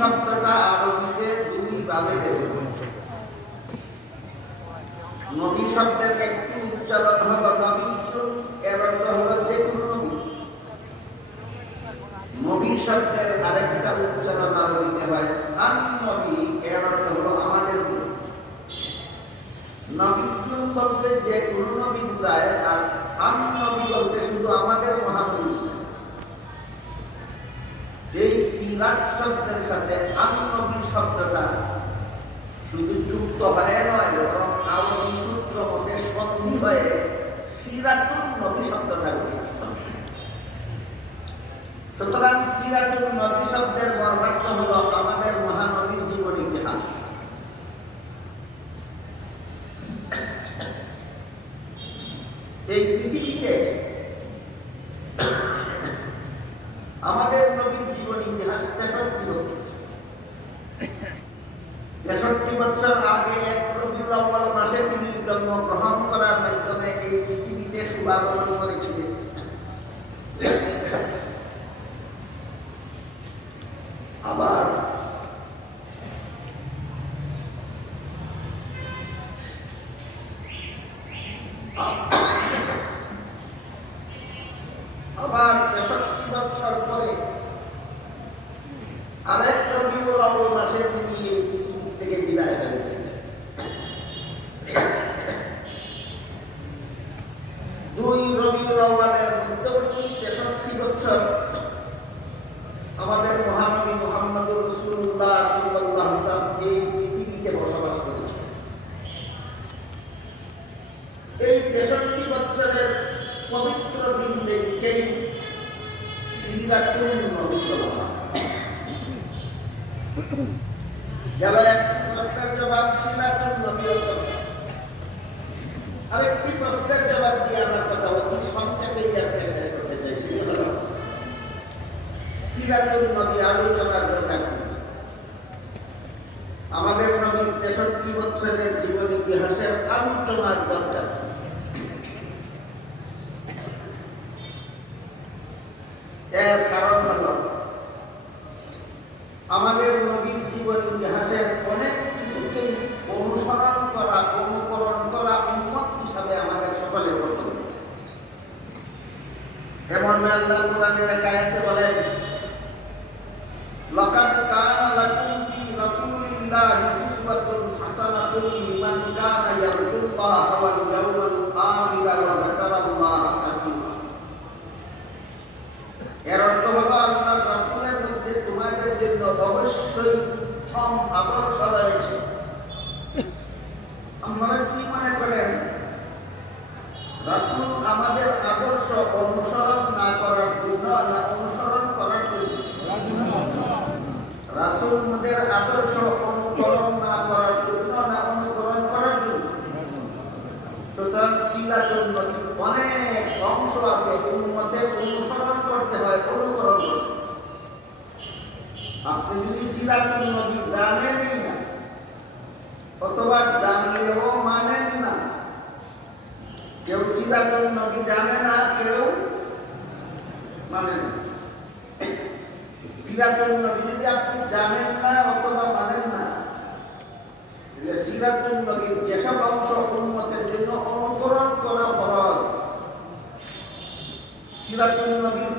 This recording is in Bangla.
শব্দটা আরবিতে নবী শব্দের একটি উচ্চারণ হলো হলো যে কোনো নবী। শব্দের আরেকটা উচ্চারণ আরবিতে হয়, আন নবী এর অর্থ হলো আমাদের নবী। বলতে যে কোনো নবী আর আন নবী বলতে শুধু আমাদের মহানবী এই শব্দের সাথে আন শব্দটা শুধু যুক্ত হয়ে নয়, বরং আরবি সূত্র মতে সন্ধি হয়ে সিরাতুল নবী শব্দটা। সুতরাং সিরাতুল নবী শব্দের মর্মার্থ হলো আমাদের মহানবীর জীবন ইতিহাস এই পৃথিবীতে আমাদের নবীর জীবন ইতিহাস তেষট্টি বছর। তেষট্টি বছর আগে এক রবিউল আউ্বাল মাসে তিনি জন্মগ্রহণ করার মাধ্যমে এই পৃথিবীতে শুভাগমন করেছিলেন। আবার আবার তেষট্টি বছর পরে আরেক আউ্বাল মাসে থেকে বিদায় দুই রবিউল মধ্যবর্তী তেষট্টি বছর আমাদের মহানবী মোহাম্মদুর রসুল্লাহ এই পৃথিবীতে বসবাস করেছেন এই তেষট্টি বছরের পবিত্র দিন দেখিকেই। গেল নবী আমাদের নবীর তেষট্টি বছরের জীবন ইতিহাসের আলোচনার দরকার? এর কারণ হল আমাদের নবীর জীবন ইতিহাসের অনেক কিছুকেই অনুসরণ করা অনুকরণ করা উন্মত হিসাবে আমাদের সকলের কর্তব্য যেমন আল্লাহ কোরআনের কায়াতে বলেন, লাকাদ কানা লাকুম ফি রাসূলিল্লাহি উসওয়াতুন হাসানাতুন লিমান কানা ইয়ারজুল্লাহ ওয়াল ইয়াওমাল আখির ওয়া যাকারাল্লাহ কাসীরা এর অর্থ হলো আল্লাহর রাসূলের মধ্যে তোমাদের জন্য অবশ্যই উত্তম আদর্শ রয়েছে। আপনারা কি মনে করেন রাসূল আমাদের আদর্শ অনুসরণ না করার জন্য না অনুসরণ করার জন্য, রাসূল আমাদের আদর্শ অনুকরণ না করার জন্য না অনুকরণ করার জন্য, সুতরাং সিরাতুল নবীর অনেক অংশ আছে উন্মতের অনুসরণ করতে হয়, অনুকরণ করতে আপনি যদি সিরাতুল নবী জানেনই না, অথবা জানলেও মানেন না কেউ সিরাতুল নবী জানে না কেউ? মানে সিরাতুল নবী যদি আপনি জানেন না অথবা মানেন না সিরাতুল নবীর যেসব অংশ উন্মতের জন্য অনুকরণ করা ফরজ। সিরাতুল নবীর